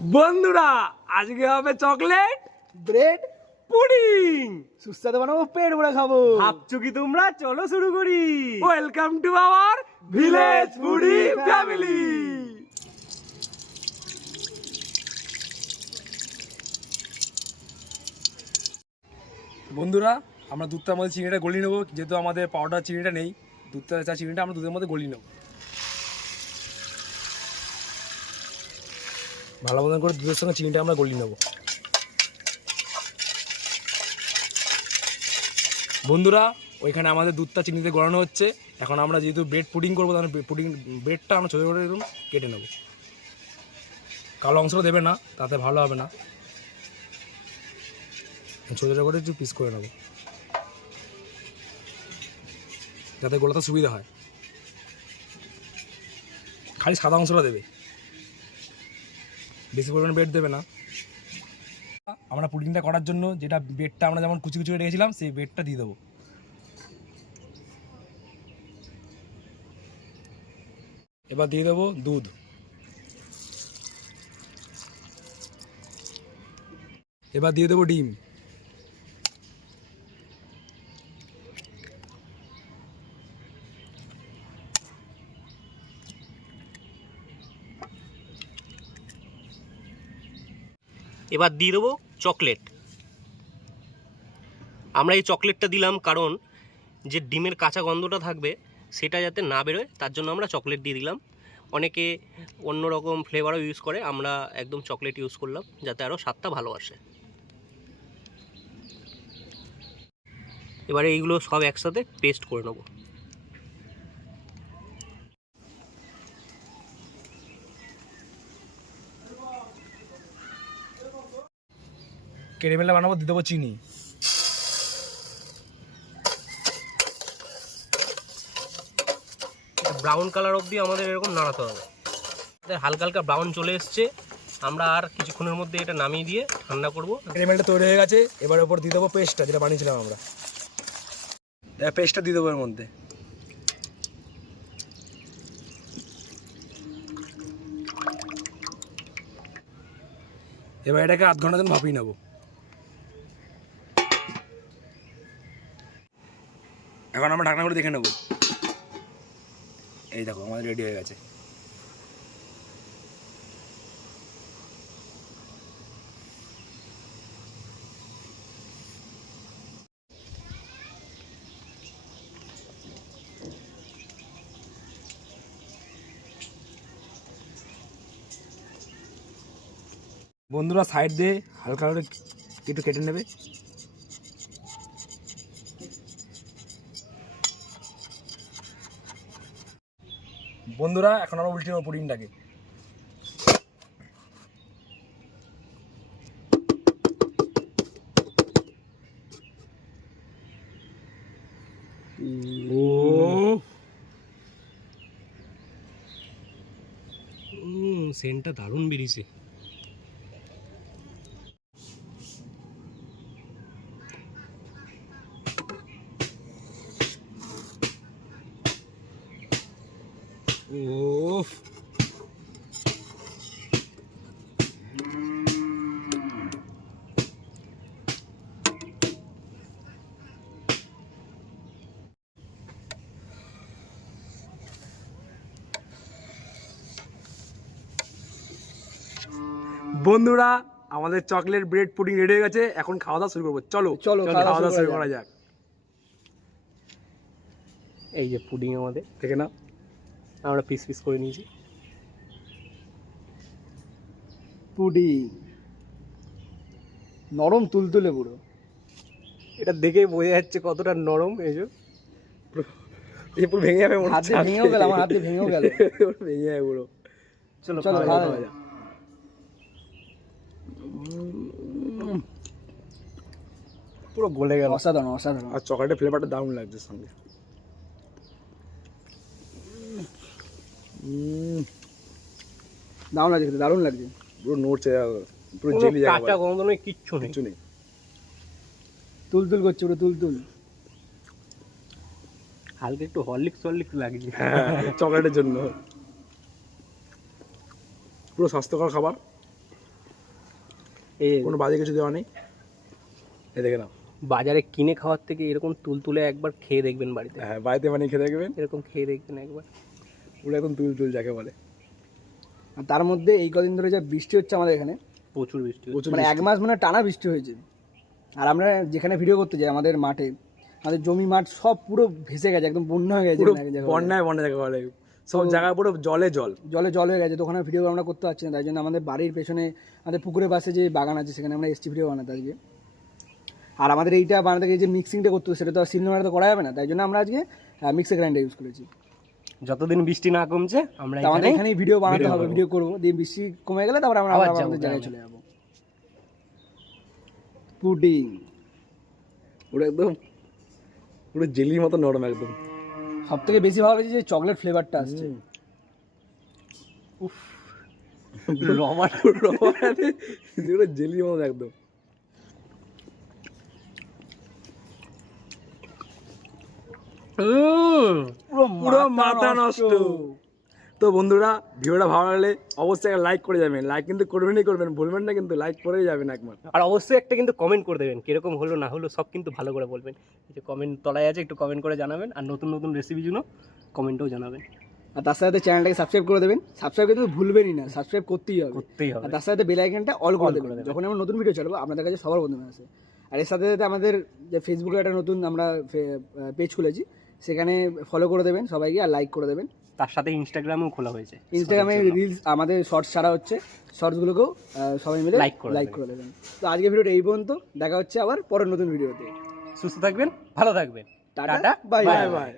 বন্ধুরা আজকে হবে চকলেট ব্রেড পুডিং। সুস্বাদু বানাবো, পেট ভরে খাবো। ভাবছো কি তোমরা? চলো শুরু করি। Welcome to our village foodie family. বন্ধুরা আমরা দুধটার মধ্যে চিনিটা গলিয়ে নেবো, যেহেতু আমাদের পাউডার চিনিটা নেই। দুধটা চা চিনিটা আমরা দুধের মধ্যে গলিয়ে নেবো ভালো মতন করে। দুধের সঙ্গে চিনিটা আমরা গলিয়ে নেবো। বন্ধুরা ওইখানে আমাদের দুধটা চিনিতে গলানো হচ্ছে। এখন আমরা যেহেতু ব্রেড পুডিং করবো, তাহলে ব্রেডটা আমরা ছোটো ছোটো এরকম কেটে নেবো। কালো অংশটা দেবে না, তাতে ভালো হবে না। ছোটো ছোটো করে একটু পিস করে নেবো, যাতে গোলাতে সুবিধা হয়। খালি সাদা অংশটা দেবে, বেশি পরিমাণে ব্রেড দেবে না। আমরা পুডিংটা করার জন্য যেটা ব্রেডটা আমরা যেমন কুচি কুচি করে রেখেছিলাম, সেই ব্রেডটা দিয়ে দেবো। এবার দিয়ে দেবো দুধ। এবার দিয়ে দেবো ডিম। এবার দিয়ে দেবো চকলেট। আমরা এই চকলেটটা দিলাম কারণ যে ডিমের কাঁচা গন্ধটা থাকবে সেটা যাতে না বেরোয়, তার জন্য আমরা চকলেট দিয়ে দিলাম। অনেকে অন্য রকম ফ্লেভারও ইউজ করে, আমরা একদম চকলেট ইউজ করলাম যাতে আরও স্বাদটা ভালো আসে। এবারে এইগুলো সব একসাথে পেস্ট করে নেব। ক্যারামেলটা বানাবো, দিয়ে দেবো চিনি। ব্রাউন কালার অবধি আমাদের এরকম নাড়াতে হবে। হালকা হালকা ব্রাউন চলে এসছে, আমরা আর কিছুক্ষণের মধ্যে এটা নামিয়ে দিয়ে ঠান্ডা করব। ক্যারামেলটা তৈরি হয়ে গেছে। এবার ওপর দিয়ে দেবো পেস্টটা, যেটা বানিয়েছিলাম আমরা। পেস্টটা দিয়ে দেবো এর মধ্যে। এবার এটাকে আধ ঘন্টার জন্য ভাপিয়ে নেবো। এখন আমরা ঢাকনা করে দেখে নেবো। এই দেখো আমাদের রেডি হয়ে গেছে। বন্ধুরা সাইড দিয়ে হালকা করে একটু কেটে নেবে। বন্ধুরা এখন আমরা উল্টে নেবো পুডিংটাকে। সেন্টটা দারুণ বেরিয়েছে। ওফ, বন্ধুরা আমাদের চকলেট ব্রেড পুডিং রেডি হয়ে গেছে। এখন খাওয়া দাওয়া শুরু করবো। চলো চলো খাওয়া দাওয়া শুরু করা যাক। এই যে পুডিং আমাদের, দেখে না, আমরা পিস পিস করে নিয়েছি। পুডিং নরম তুলতুলে পুরো। এটা দেখে বোঝা যাচ্ছে কতটা নরম। এই যে পুরো ভেঙে যাবে, হাত দিয়ে ভেঙেও গেল, আমার হাত দিয়ে ভেঙেও গেল। ভেঙে যাবে পুরো। চলো চলো খাওয়া খাওয়া যাক। যাক। পুরো গলে গেল। অসাধারণ অসাধারণ। আর চকলেটের ফ্লেভারটা দারুণ লাগছে সঙ্গে। দারুণ লাগছে, দারুণ লাগছে। পুরো নড়ছে, পুরো কোনো জেলি কাঁচা গন্ধ নেই, কিচ্ছু নেই। কিছু নেই। তুলতুল করছে পুরো তুলতুল। হালকা একটু হরলিক্স লাগছে। চকলেটের জন্য পুরো স্বাস্থ্যকর খাবার। এই কোনো বাজে কিছু দেওয়া নেই। এই দেখে নাও। বাজারে কিনে খাওয়ার থেকে এরকম তুলতুলে একবার খেয়ে দেখবেন বাড়িতে, হ্যাঁ, বাড়িতে বানিয়ে খেয়ে দেখবেন, এরকম খেয়ে দেখবেন একবার। পুরো একদম তুল যাকে বলে। আর তার মধ্যে এই কদিন ধরে যা বৃষ্টি হচ্ছে আমাদের এখানে, প্রচুর বৃষ্টি হচ্ছে। প্রচুর মানে এক মাস মানে টানা বৃষ্টি হয়েছে। আর আমরা যেখানে ভিডিও করতে যাই আমাদের মাঠে, আমাদের জমি মাঠ সব পুরো ভেসে গেছে, একদম বন্যা হয়ে গেছে, পুরো এক জায়গায়। বন্যায় যাকে বলে, সব জায়গা পুরো জলে জল। জল হয়ে গেছে, তো ওখানে ভিডিও আমরা করতে পারছি না। তাই জন্য আমাদের বাড়ির পেছনে আমাদের পুকুরের পাশে যে বাগান আছে সেখানে আমরা এসছি ভিডিও বানাতে আজকে। আর আমাদের এইটা বানাতে গিয়ে যে মিক্সিংটা করতে হবে সেটা তো আর সিলিন্ডারে তো করা যাবে না, তাই জন্য আমরা আজকে মিক্সার গ্রাইন্ডার ইউজ করেছি। যতদিন বৃষ্টি না কমছে আমরা তো আমাদের এখানেই ভিডিও বানাতে হবে, করবো। ভিডিও করবো, দিয়ে বৃষ্টি কমে গেলে তারপর আমরা আবার আবার যাবো আমাদের জায়গায় গ্রামে। চলে যাবো। পুডিং পুরো একদম পুরো জেলির মতো নরম একদম। সব থেকে বেশি ভালো লাগছে যে চকলেট ফ্লেভারটা আসছে। পুরো জেলির মতো একদম। পুরো মাথা নষ্ট। তো বন্ধুরা, ভিডিওটা ভালো লাগলে অবশ্যই লাইক করে যাবেন। লাইক কিন্তু করবেনই করবেন, বলবেন না কিন্তু, লাইক করেই যাবেন একবার। আর অবশ্যই একটা কিন্তু কমেন্ট করে দেবেন, কিরকম হলো না হলো সব কিন্তু ভালো করে বলবেন। এই যে কমেন্ট তলায় আছে, একটু কমেন্ট করে জানাবেন। আর নতুন নতুন রেসিপি জন্য কমেন্টও জানাবেন। আর তার সাথে চ্যানেলটাকে সাবস্ক্রাইব করে দেবেন। সাবস্ক্রাইব কিন্তু ভুলবেনই না, সাবস্ক্রাইব করতেই হবে। করতেই হবে। আর তার সাথে বেল আইকনটা অল করে করে দেবেন, দেবেন। যখন আমরা নতুন ভিডিও ছাড়বো আপনাদের কাছে সবার প্রথমে আসে। আর এর সাথে সাথে আমাদের যে ফেসবুকে একটা নতুন আমরা পেজ খুলেছি, সেখানে ফলো করে দেবেন সবাইকে, আর লাইক করে দেবেন। তার সাথে ইনস্টাগ্রামেও খোলা হয়েছে। ইনস্টাগ্রামে রিলস আমাদের শর্টস ছাড়া হচ্ছে, শর্টসগুলোকেও সবাই মিলে Like করে লাইক দেবেন। করে দেবেন। তো আজকে ভিডিওটা এই পর্যন্ত, দেখা হচ্ছে আবার পরের নতুন ভিডিওতে। সুস্থ থাকবেন, ভালো থাকবেন। Tata, tata, bye bye bye. By.